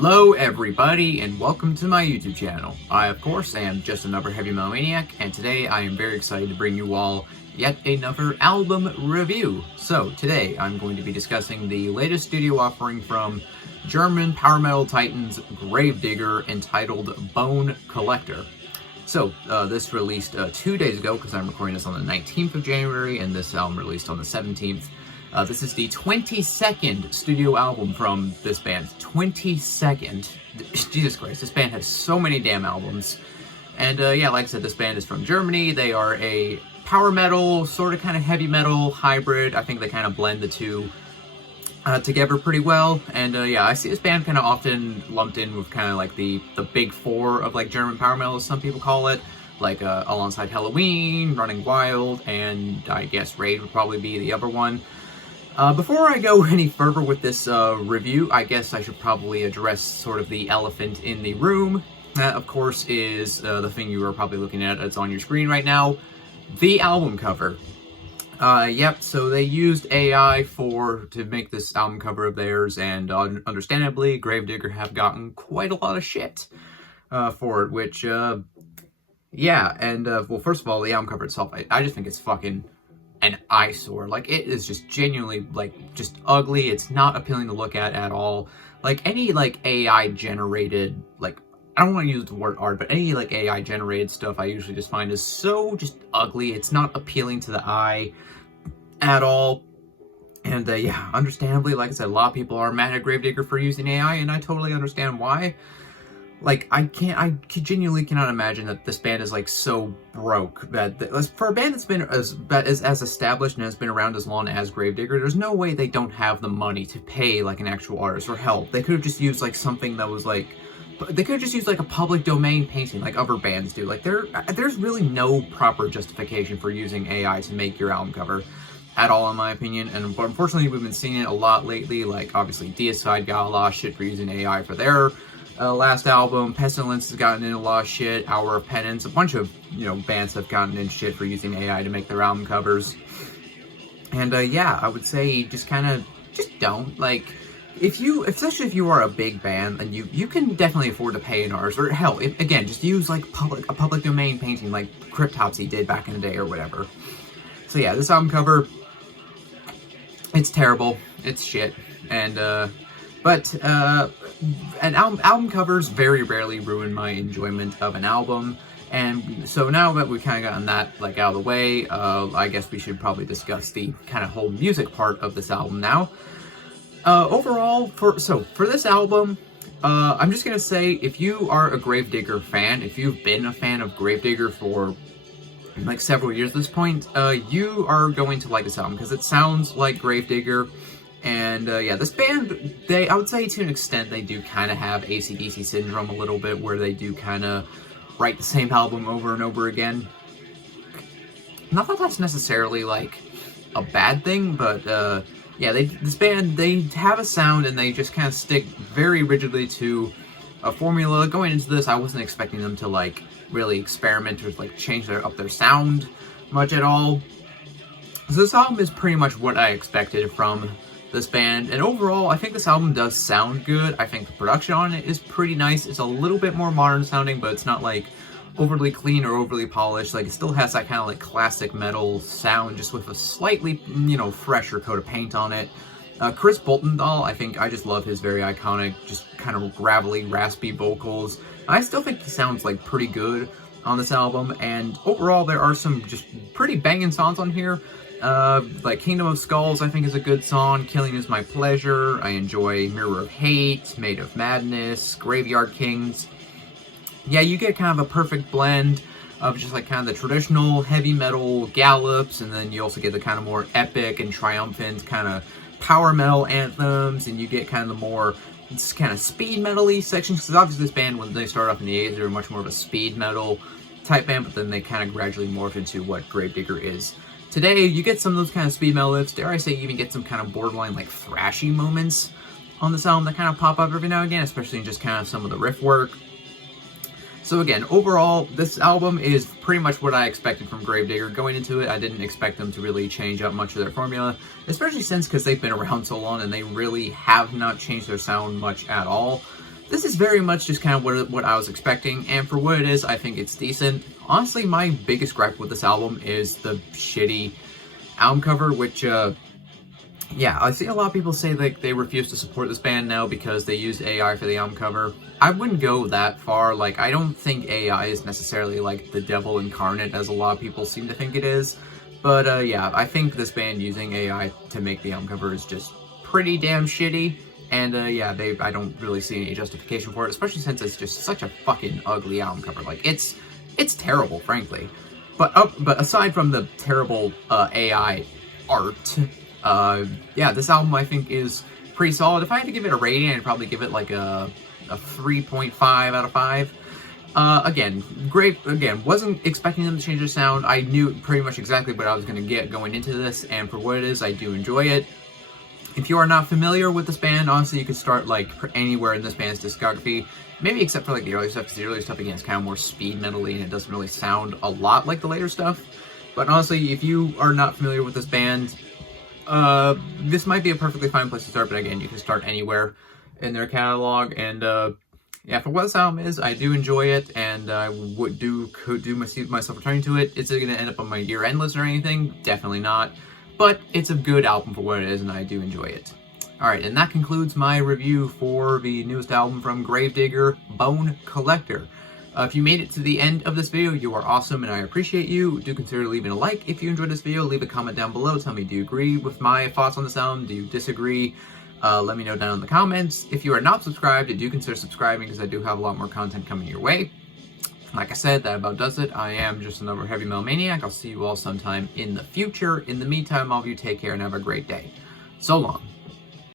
Hello everybody and welcome to my YouTube channel. I of course am just another heavy metal maniac, and today I am very excited to bring you all yet another album review. So today I'm going to be discussing the latest studio offering from German power metal titans Gravedigger, entitled Bone Collector. So this released 2 days ago, because I'm recording this on the 19th of January and this album released on the 17th. This is the 22nd studio album from this band. 22nd. Jesus Christ, this band has so many damn albums. And yeah, like I said, this band is from Germany. They are a power metal, sort of kind of heavy metal hybrid. I think they kind of blend the two together pretty well. And yeah, I see this band kind of often lumped in with kind of like the big four of like German power metal, as some people call it. Like alongside Helloween, Running Wild, and I guess Raid would probably be the other one. Before I go any further with this review, I guess I should probably address sort of the elephant in the room. That, of course, is the thing you are probably looking at. It's on your screen right now. The album cover. Yep, so they used AI to make this album cover of theirs, and understandably, Gravedigger have gotten quite a lot of shit for it, which, yeah, and, well, first of all, the album cover itself, I just think it's fucking an eyesore. Like, it is just genuinely, like, just ugly. It's not appealing to look at all. Like, any, like, AI-generated, like, I don't want to use the word art, but any, like, AI-generated stuff I usually just find is so just ugly. It's not appealing to the eye at all. And, yeah, understandably, like I said, a lot of people are mad at Gravedigger for using AI, and I totally understand why. Like, I genuinely cannot imagine that this band is, like, so broke that, for a band that's been as established and has been around as long as Gravedigger, there's no way they don't have the money to pay, like, an actual artist or help. They could have just used, like, something that was, like, they could have just used, like, a public domain painting like other bands do. Like, there's really no proper justification for using AI to make your album cover at all, in my opinion. And but unfortunately, we've been seeing it a lot lately. Like, obviously, Deicide got a lot of shit for using AI for their last album. Pestilence has gotten in a lot of shit. Hour of Penance, a bunch of, you know, bands have gotten in shit for using AI to make their album covers. And yeah, I would say just don't. Like, especially if you are a big band, and you can definitely afford to pay an artist, or hell, again, just use like a public domain painting like Cryptopsy did back in the day or whatever. So yeah, this album cover, it's terrible. It's shit. And but album covers very rarely ruin my enjoyment of an album. And so now that we've kind of gotten that, like, out of the way, I guess we should probably discuss the kind of whole music part of this album now. Overall, for this album, I'm just gonna say, if you are a Gravedigger fan, if you've been a fan of Gravedigger for like several years at this point, you are going to like this album because it sounds like Gravedigger. And yeah, this band, I would say to an extent, they do kind of have AC/DC syndrome a little bit, where they do kind of write the same album over and over again. Not that that's necessarily, like, a bad thing, but yeah, this band, they have a sound, and they just kind of stick very rigidly to a formula. Going into this, I wasn't expecting them to, like, really experiment or, like, change up their sound much at all. So this album is pretty much what I expected from this band, and overall, I think this album does sound good. I think the production on it is pretty nice. It's a little bit more modern sounding, but it's not, like, overly clean or overly polished. Like, it still has that kind of, like, classic metal sound, just with a slightly, you know, fresher coat of paint on it. Chris Boltendahl, I just love his very iconic, just kind of gravelly, raspy vocals. I still think he sounds, like, pretty good on this album, and overall, there are some just pretty banging songs on here. Like Kingdom of Skulls, I think, is a good song. Killing Is My Pleasure. I enjoy Mirror of Hate, Made of Madness, Graveyard Kings. Yeah, you get kind of a perfect blend of just like kind of the traditional heavy metal gallops, and then you also get the kind of more epic and triumphant kind of power metal anthems, and you get kind of the more kind of speed metal-y sections, because obviously this band, when they started off in the 80s, they were much more of a speed metal type band, but then they kind of gradually morphed into what Gravedigger is today. You get some of those kind of speed metal lifts, dare I say, you even get some kind of borderline, like, thrashy moments on this album that kind of pop up every now and again, especially in just kind of some of the riff work. So again, overall, this album is pretty much what I expected from Gravedigger. Going into it, I didn't expect them to really change up much of their formula, especially because they've been around so long and they really have not changed their sound much at all. this is very much just kind of what I was expecting, and for what it is, I think it's decent. Honestly, my biggest gripe with this album is the shitty album cover, which, yeah, I see a lot of people say that they refuse to support this band now because they used AI for the album cover. I wouldn't go that far. Like, I don't think AI is necessarily, like, the devil incarnate, as a lot of people seem to think it is. But, yeah, I think this band using AI to make the album cover is just pretty damn shitty. And, yeah, I don't really see any justification for it, especially since it's just such a fucking ugly album cover. Like, it's terrible, frankly. But aside from the terrible, AI art, yeah, this album I think is pretty solid. If I had to give it a rating, I'd probably give it like a 3.5 out of 5. Again, great. Again, wasn't expecting them to change their sound. I knew pretty much exactly what I was going to get going into this, and for what it is, I do enjoy it. If you are not familiar with this band, honestly, you could start like anywhere in this band's discography, maybe except for like the early stuff, because the early stuff again is kind of more speed metally and it doesn't really sound a lot like the later stuff. But honestly, if you are not familiar with this band, this might be a perfectly fine place to start. But again, you can start anywhere in their catalog, and yeah, for what this album is, I do enjoy it, and I could do myself returning to it. Is it going to end up on my year-end list or anything? Definitely not. But it's a good album for what it is, and I do enjoy it. Alright, and that concludes my review for the newest album from Gravedigger, Bone Collector. If you made it to the end of this video, you are awesome, and I appreciate you. Do consider leaving a like if you enjoyed this video. Leave a comment down below. Tell me, do you agree with my thoughts on this album? Do you disagree? Let me know down in the comments. If you are not subscribed, do consider subscribing, because I do have a lot more content coming your way. Like I said, that about does it. I am just another Heavy Metal Maniac. I'll see you all sometime in the future. In the meantime, all of you take care and have a great day. So long.